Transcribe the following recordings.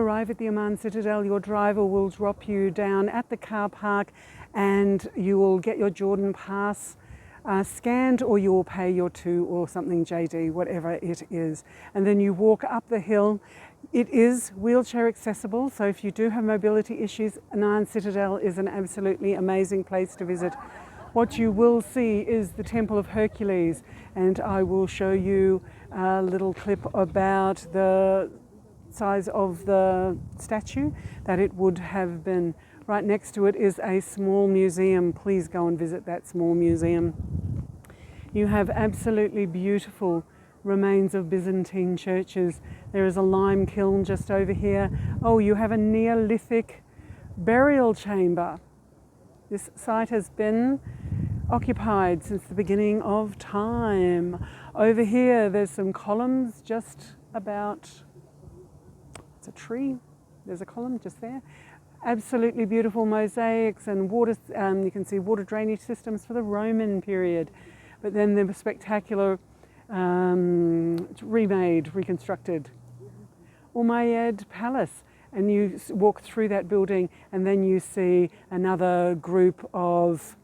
arrive at the Amman Citadel, your driver will drop you down at the car park and you will get your Jordan pass scanned, or you will pay your 2 or something JD, whatever it is. And then you walk up the hill. It is wheelchair accessible, so if you do have mobility issues, Amman Citadel is an absolutely amazing place to visit. What you will see is the Temple of Hercules, and I will show you a little clip about the size of the statue that it would have been. Right next to it is a small museum. Please go and visit that small museum. You have absolutely beautiful remains of Byzantine churches. There is a lime kiln just over here. Oh, you have a Neolithic burial chamber. This site has been occupied since the beginning of time. Over here, there's some columns just about, it's a tree, there's a column just there. Absolutely beautiful mosaics and water, you can see water drainage systems for the Roman period. But then the spectacular remade, reconstructed Umayyad Palace. And you walk through that building and then you see another group of,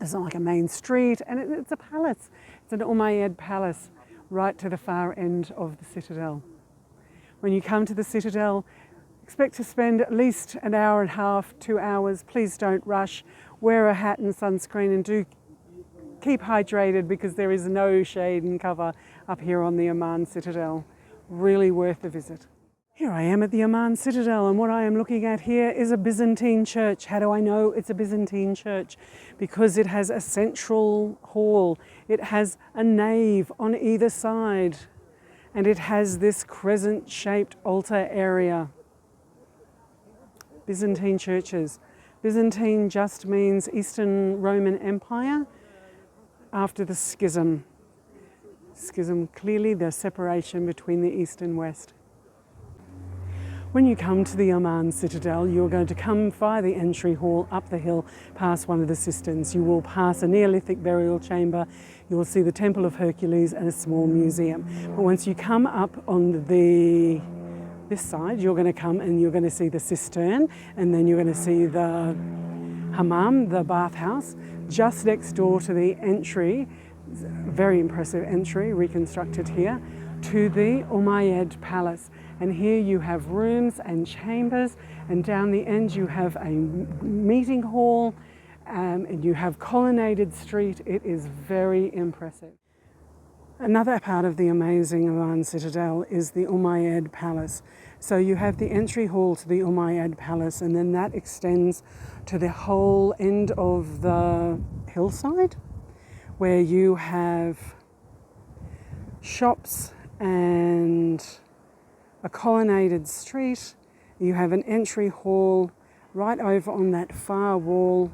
it's not like a main street, and it's a palace. It's an Umayyad Palace right to the far end of the citadel. When you come to the citadel, expect to spend at least an hour and a half, 2 hours. Please don't rush. Wear a hat and sunscreen, and do keep hydrated because there is no shade and cover up here on the Amman Citadel. Really worth the visit. Here I am at the Amman Citadel, and what I am looking at here is a Byzantine church. How do I know it's a Byzantine church? Because it has a central hall. It has a nave on either side, and it has this crescent-shaped altar area. Byzantine churches. Byzantine just means Eastern Roman Empire after the schism. Schism, clearly the separation between the East and West. When you come to the Amman Citadel, you're going to come via the entry hall up the hill past one of the cisterns. You will pass a Neolithic burial chamber. You will see the Temple of Hercules and a small museum. But once you come up on this side, you're going to come and you're going to see the cistern, and then you're going to see the hammam, the bathhouse, just next door to the entry, very impressive entry, reconstructed here, to the Umayyad Palace. And here you have rooms and chambers, and down the end you have a meeting hall, and you have colonnaded street. It is very impressive. Another part of the amazing Amman Citadel is the Umayyad Palace. So you have the entry hall to the Umayyad Palace, and then that extends to the whole end of the hillside, where you have shops and a colonnaded street. You have an entry hall right over on that far wall.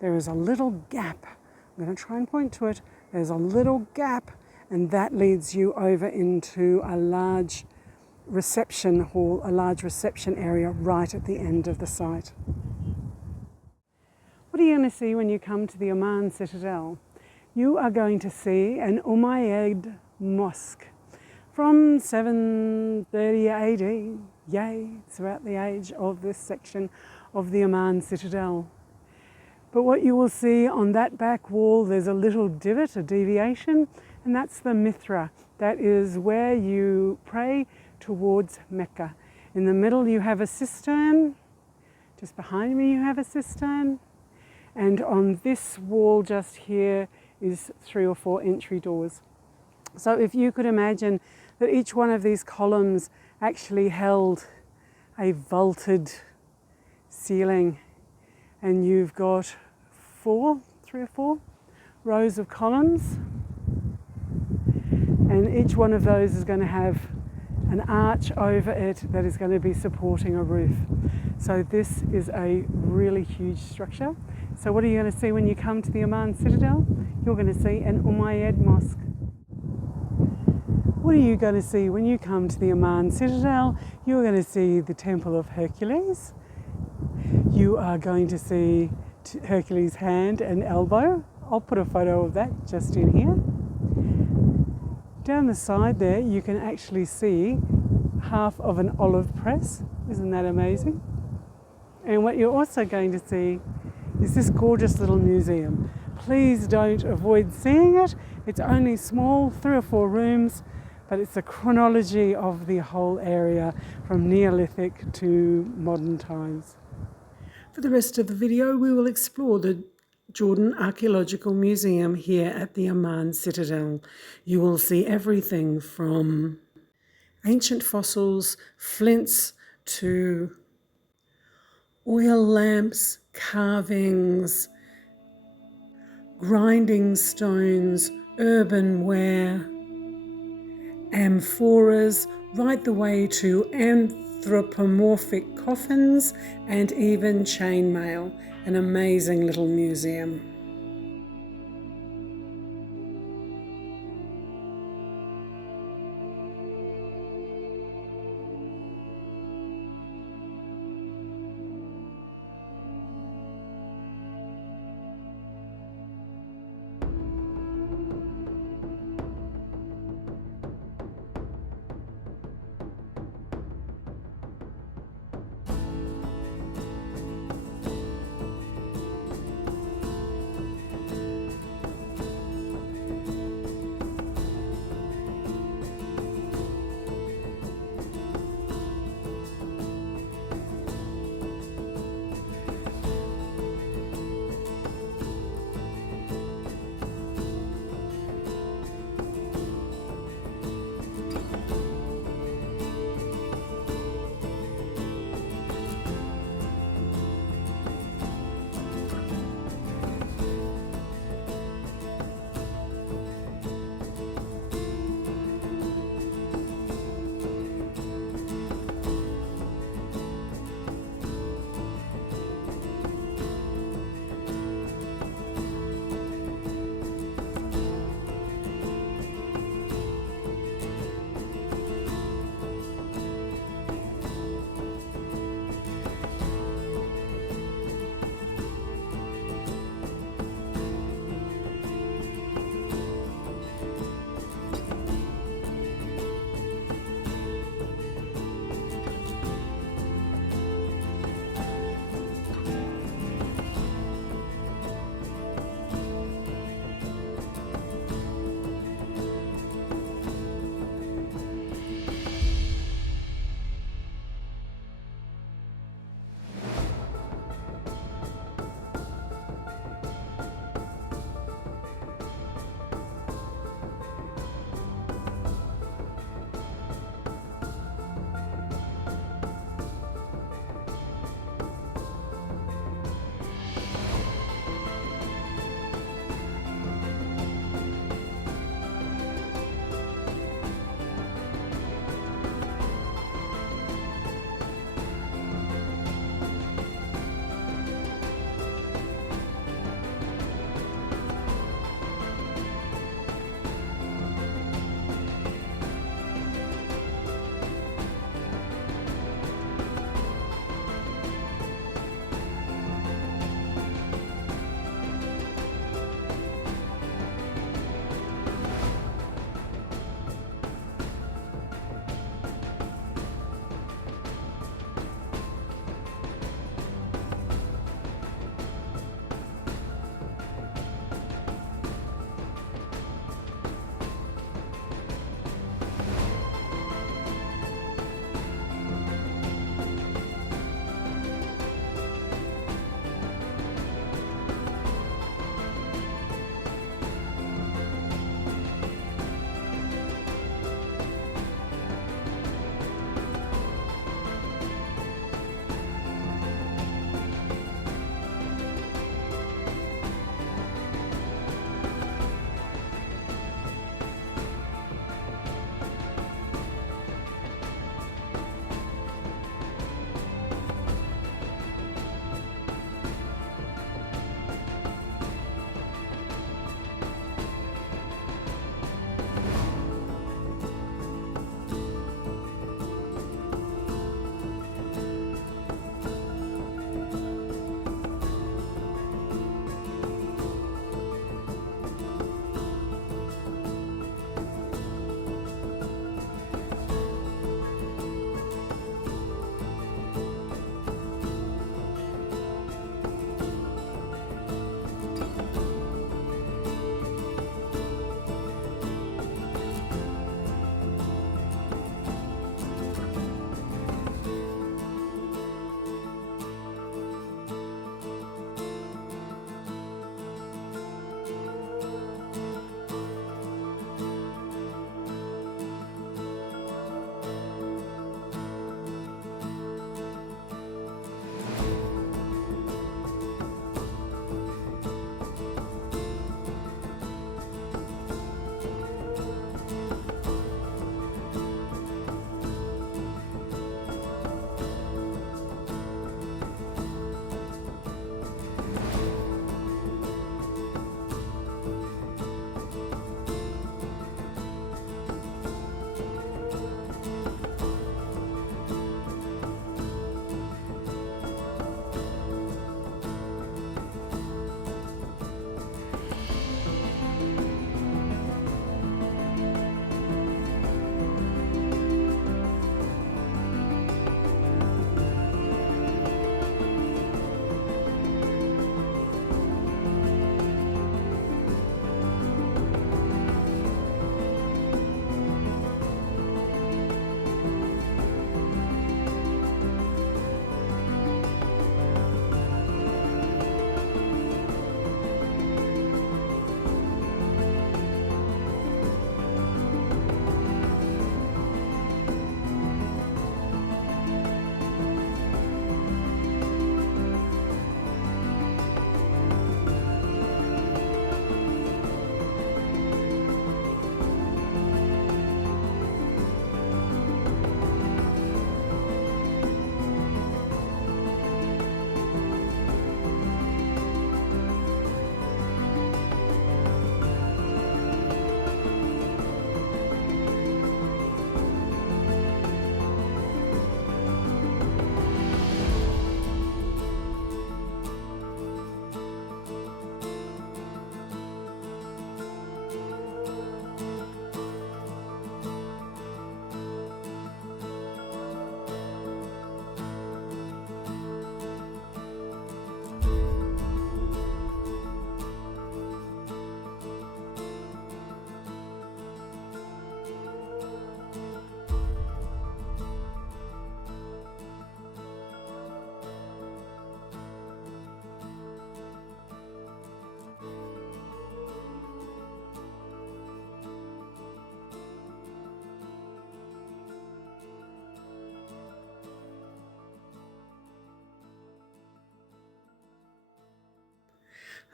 There is a little gap. I'm going to try and point to it. There's a little gap, and that leads you over into a large reception hall, a large reception area right at the end of the site. What are you going to see when you come to the Amman Citadel? You are going to see an Umayyad mosque from 730 AD. Yay, it's about the age of this section of the Amman Citadel. But what you will see on that back wall, there's a little divot, a deviation, and that's the Mithra. That is where you pray towards Mecca. In the middle you have a cistern. Just behind me you have a cistern. And on this wall just here is 3 or 4 entry doors. So if you could imagine that each one of these columns actually held a vaulted ceiling, and you've got 3 or 4 rows of columns, and each one of those is going to have an arch over it that is going to be supporting a roof. So this is a really huge structure. So what are you going to see when you come to the Amman Citadel? You're going to see an Umayyad mosque. What are you going to see when you come to the Amman Citadel? You're going to see the Temple of Hercules. You are going to see Hercules' hand and elbow. I'll put a photo of that just in here. Down the side there, you can actually see half of an olive press. Isn't that amazing? And what you're also going to see is this gorgeous little museum. Please don't avoid seeing it. It's only small, 3 or 4 rooms, but it's a chronology of the whole area from Neolithic to modern times. For the rest of the video, we will explore the Jordan Archaeological Museum here at the Amman Citadel. You will see everything from ancient fossils, flints, to oil lamps, carvings, grinding stones, earthenware, amphoras, right the way to anthropomorphic coffins and even chainmail. An amazing little museum.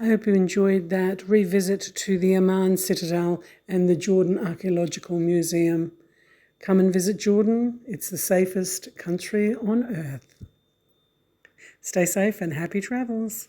I hope you enjoyed that revisit to the Amman Citadel and the Jordan Archaeological Museum. Come and visit Jordan. It's the safest country on earth. Stay safe and happy travels.